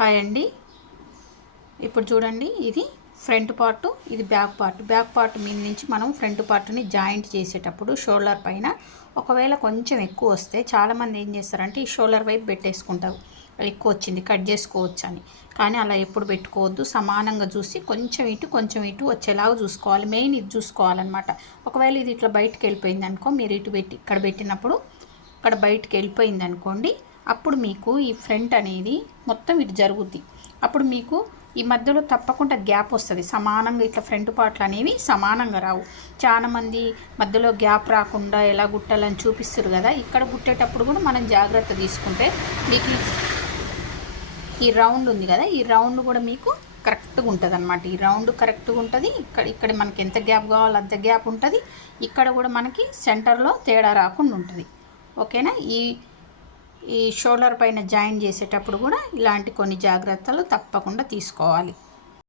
Hi అండి. ఇప్పుడు చూడండి, ఇది ఫ్రంట్ పార్ట్, ఇది బ్యాక్ పార్ట్. బ్యాక్ పార్ట్ మీద నుంచి మనం ఫ్రంట్ పార్ట్ని జాయింట్ చేసేటప్పుడు షోల్డర్ పైన ఒకవేళ కొంచెం ఎక్కువ వస్తే చాలామంది ఏం చేస్తారంటే ఈ షోల్డర్ వైపు పెట్టేసుకుంటారు, ఎక్కువ వచ్చింది కట్ చేసుకోవచ్చు అని. కానీ అలా ఎప్పుడు పెట్టుకోవద్దు. సమానంగా చూసి కొంచెం ఇటు వచ్చేలాగా చూసుకోవాలి. మెయిన్ ఇది చూసుకోవాలన్నమాట. ఒకవేళ ఇది ఇట్లా బయటకు వెళ్ళిపోయింది అనుకో, మీరు ఇటు పెట్టి ఇక్కడ పెట్టినప్పుడు ఇక్కడ బయటకు వెళ్ళిపోయింది అనుకోండి, అప్పుడు మీకు ఈ ఫ్రంట్ అనేది మొత్తం ఇటు జరుగుద్ది. అప్పుడు మీకు ఈ మధ్యలో తప్పకుండా గ్యాప్ వస్తుంది. సమానంగా ఇట్లా ఫ్రంట్ పార్ట్లు అనేవి సమానంగా రావు. చాలామంది మధ్యలో గ్యాప్ రాకుండా ఎలా కుట్టాలని చూపిస్తారు కదా. ఇక్కడ కుట్టేటప్పుడు కూడా మనం జాగ్రత్త తీసుకుంటే మీకు ఈ రౌండ్ ఉంది కదా, ఈ రౌండ్ కూడా మీకు కరెక్ట్గా ఉంటుంది అన్నమాట. ఈ రౌండ్ కరెక్ట్గా ఉంటుంది. ఇక్కడ మనకి ఎంత గ్యాప్ కావాలో అంత గ్యాప్ ఉంటుంది. ఇక్కడ కూడా మనకి సెంటర్లో తేడా రాకుండా ఉంటుంది. ఓకేనా. ఈ షోల్డర్ పైన జాయిన్ చేసేటప్పుడు కూడా ఇలాంటి కొన్ని జాగ్రత్తలు తప్పకుండా తీసుకోవాలి.